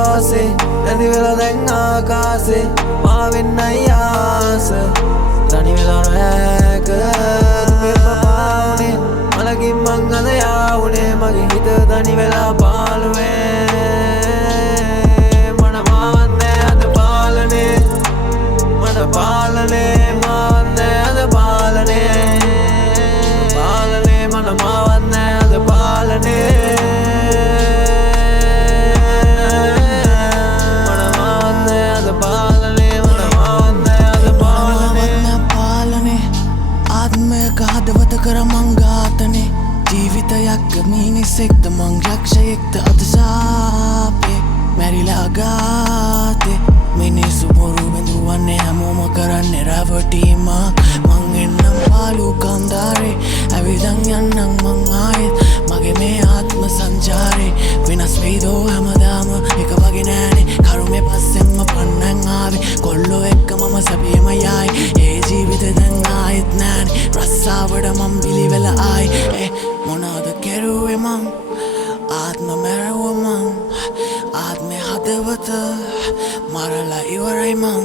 විශ්වාසේ නැති වෙලා දැන් ආකාසේ මා වෙන්නයි ආස තනි වෙලා රැක දුමෙම පාවුනේ මලකින් මං අද යාවුනේ මගේ හිත තනි වෙලා පාළුවේ මනමාවත් නෑ අද පාලනේ මට පාලනේ මාවත් නෑ අද පාලනේ පාලනේ මනමාවත් නෑ අද පාලනේ හදවත කර මං ඝාතනේ ජීවිතයක් මිනිසෙක්ද මං යක්ෂයෙක්ද අද සාපේ මැරිලා ගාතේ මිනිස්සු බොරු බැඳුවන්නේ හැමෝම කරන්නේ රැවටීමක් මං එන්නම් පාලු කන්දාරේ ඇවිදන් යන්නම් මං ආයෙත් මගේ මේ ආත්ම සංචාරේ වෙනස් වෙයිදෝ හැමදාම එක වගේ නෑනේ කරුමේ පස්සෙන්ම පන්නන් ආවේ කොල්ලෝ එක්ක මම සැපේම යයි ඒ ජීවිතේ දැන් ආයෙත් නෑනේ රස්සාවට මං බිලි වෙලා ආයි මොනවද කෙරුවේ මං ආත්ම මැරුව මං ආත්මේ හදවත මරලා ඉවරයි මං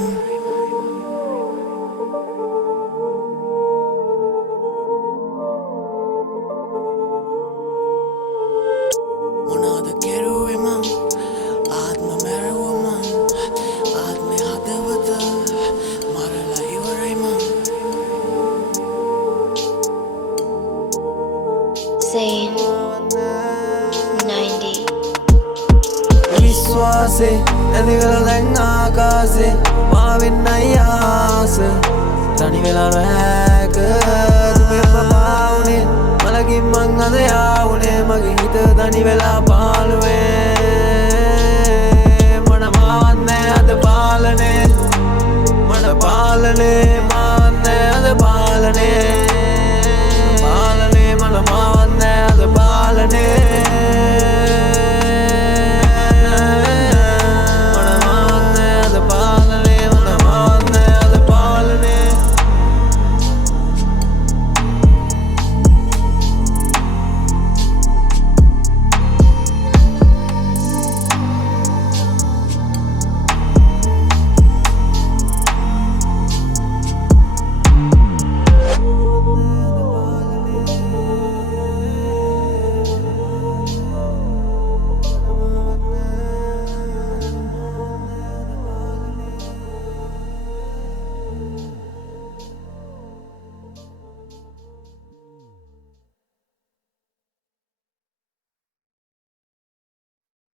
මොනවද කෙරුවේ මං ආත්ම මැරුව මං ආත්මේ හදවත මරලා ඉවරයි මං Zayn 90 විශ්වාසේ නැති වෙලා දැන් ආකාසේ මා වෙන්නයි ආස තනි වෙලා රැක දුමෙම පාවුනේ මලකින් මං අද යාවුනේ මගේ හිත තනි වෙලා පාළුවේ මනමාවත් නෑ අද පාලනේ මට පාලනේ මාවත් නෑ අද පාලනේ